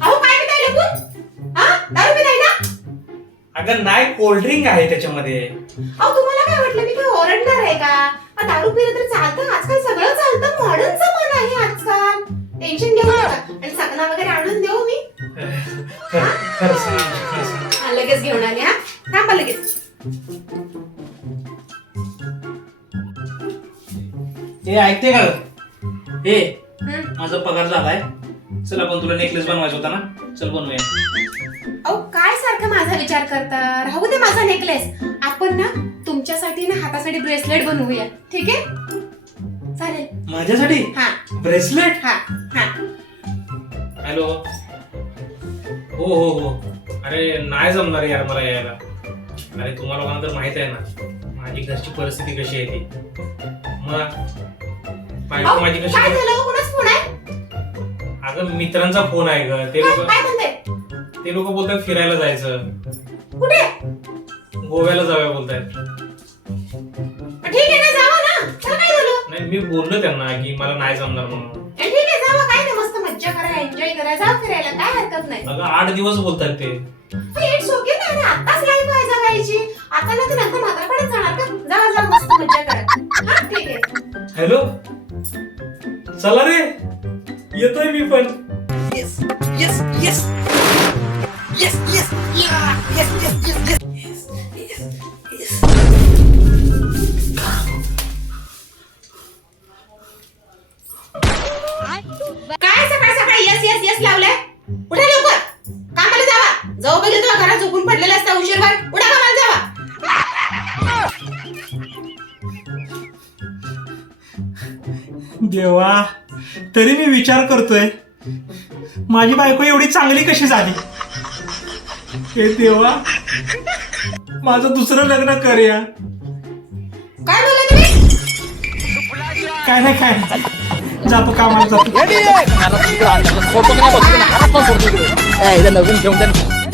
अहो काय पिताय लपून हा? दारू पिताय ना? अगं नाही कोल्ड्रिंक आहे त्याच्यामध्ये. अहो तुम्हाला काय वाटलं मी काय ओरडणार आहे का? दारू पिलं तर चालतं. आजकाल सगळं चालतं. मॉडर्न जमाना आहे आजकाल. टेन्शन घेऊ नका. आणि सकना वगैरे आणून देऊ मी. खरं खरं सांग, खरं सांग. हा, लगेच घेऊन आले हा. थांबा लगेच. हे ऐकते का? ग? हे हं. माझा पगार झालाय. चल आपण तुला नेकलेस बनवायचा होता ना? चल बनवूया. अहो काय सारखं माझा विचार करता? राहू दे माझा नेकलेस आपण ना तुमच्यासाठी ना हातासाठी ब्रेसलेट बनवूया. ठीक आहे? चालेल. माझ्यासाठी? हा. ब्रेसलेट हा हा. हॅलो हो हो हो. अरे नाही जमणार यार मला यायला. अरे तुम्हाला लोकांना तर माहीत आहे ना माझी घरची परिस्थिती कशी आहे ती. मग बायको माझी कशी काय झालं? अगं मित्रांचा फोन आहे ग. ते काय लोक काय म्हणते ते लोक बोलतात फिरायला जायचं. कुठे? गोव्याला जाऊया बोलतायत. ठीक आहे ना जावा ना. त्याला काय झालं? नाही मी बोललो त्यांना की मला नाही जमणार म्हणून. ए, ठीक आहे जावा. काय नाही मस्त मज्जा करा एन्जॉय करा. जा फिरायला काय हरकत नाही. अगं आठ दिवस बोलतात ते. इट्स ओके ना. आणि आताच लाईफ आहे जगायची आता ना तर नंतर म्हातारपणात जाणार का? जा जा मस्त मज्जा करा. हा ठीक आहे. हॅलो? चला रे. येतोय मी पण. Yes, yes, yes. Yes, yes, yes, yes, yes, yes. Yes, yes, yes. काय सकाळ सकाळी? यस यस यस लावलंय. उठा लवकर. कामाला जावा. जाऊ बघेल तेव्हा घरात झोपून पडलेला असता उशीरभर. उठा कामाला जावा. देवा. तरी मी विचार करतोय. माझी बायको एवढी चांगली कशी झाली? हे देवा. माझं दुसरं लग्न करूया काय बोलला तुम्ही? काय नाही काय नाही. जातो कामाला जातो. ka na.